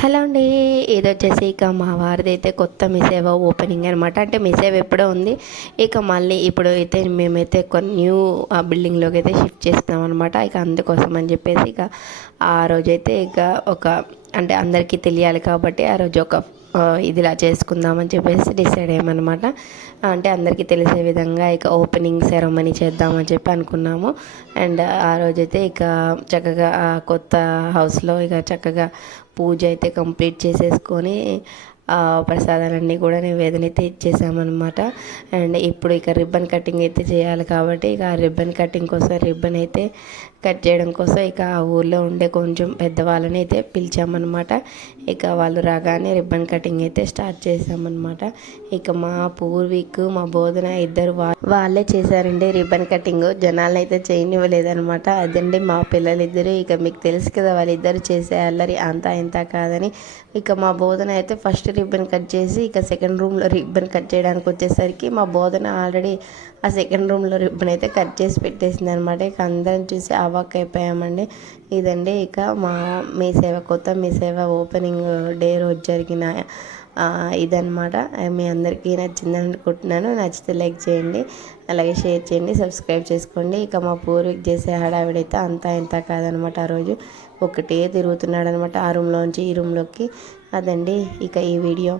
Hello అండి ఇది వచ్చేసి ఇక మా వారిది అయితే కొత్త మిసేవ ఓపెనింగ్ అనమాట అంటే మిసేవ ఎప్పుడో ఉంది. ఇక మళ్ళీ ఇప్పుడు అయితే మేమైతే కొన్ని న్యూ బిల్డింగ్లోకి అయితే షిఫ్ట్ చేస్తున్నాం అనమాట ఇక అందుకోసం అని చెప్పేసి ఇక ఆ రోజైతే ఇక ఒక అంటే అందరికీ తెలియాలి కాబట్టి ఆ రోజు ఒక ఇదిలా చేసుకుందామని చెప్పేసి డిసైడ్ అయ్యామన్నమాట అంటే అందరికీ తెలిసే విధంగా ఇక ఓపెనింగ్ సెరమనీ చేద్దామని చెప్పి అనుకున్నాము. అండ్ ఆ రోజైతే ఇక చక్కగా కొత్త హౌస్లో ఇక చక్కగా పూజ అయితే కంప్లీట్ చేసేసుకొని ఆ ప్రసాదాలన్నీ కూడా నివేదన అయితే ఇచ్చేసామన్నమాట. అండ్ ఇప్పుడు ఇక రిబ్బన్ కటింగ్ అయితే చేయాలి కాబట్టి ఇక ఆ రిబ్బన్ కటింగ్ కోసం రిబ్బన్ అయితే కట్ చేయడం కోసం ఇక ఆ ఊర్లో ఉండే కొంచెం పెద్దవాళ్ళని అయితే పిలిచామన్నమాట. ఇక వాళ్ళు రాగానే రిబ్బన్ కటింగ్ అయితే స్టార్ట్ చేసామన్నమాట. ఇక మా పూర్వీక్ మా బోధన ఇద్దరు వాళ్ళే చేశారండి రిబ్బన్ కటింగ్. జనాలు అయితే చేయనివ్వలేదనమాట అదండి మా పిల్లలిద్దరూ. ఇక మీకు తెలుసు కదా వాళ్ళిద్దరు చేసే అల్లరి అంతా ఇంత కాదని ఇక మా బోధన అయితే ఫస్ట్ రిబ్బన్ కట్ చేసి ఇక సెకండ్ రూమ్లో రిబ్బన్ కట్ చేయడానికి వచ్చేసరికి మా బోధన ఆల్రెడీ ఆ సెకండ్ రూమ్లో రిబ్బన్ అయితే కట్ చేసి పెట్టేసింది అనమాట ఇక అందరం చూసి అవాక్ అయిపోయామండి ఇదండి. ఇక మా మీ సేవ కొత్త మీ సేవ ఓపెనింగ్ డే రోజు జరిగిన ఆ, ఇదన్నమాట. మీ అందరికీ నచ్చిందని అనుకుంటున్నాను నచ్చితే లైక్ చేయండి. అలాగే షేర్ చేయండి. సబ్స్క్రైబ్ చేసుకోండి. ఇక మా పూర్వీకి చేసే హడావిడైతే అంతా ఇంత కాదనమాట ఆ రోజు ఒకటే తిరుగుతున్నాడు అనమాట ఆ రూమ్లోంచి ఈ రూమ్లోకి. అదండి ఇక ఈ వీడియో.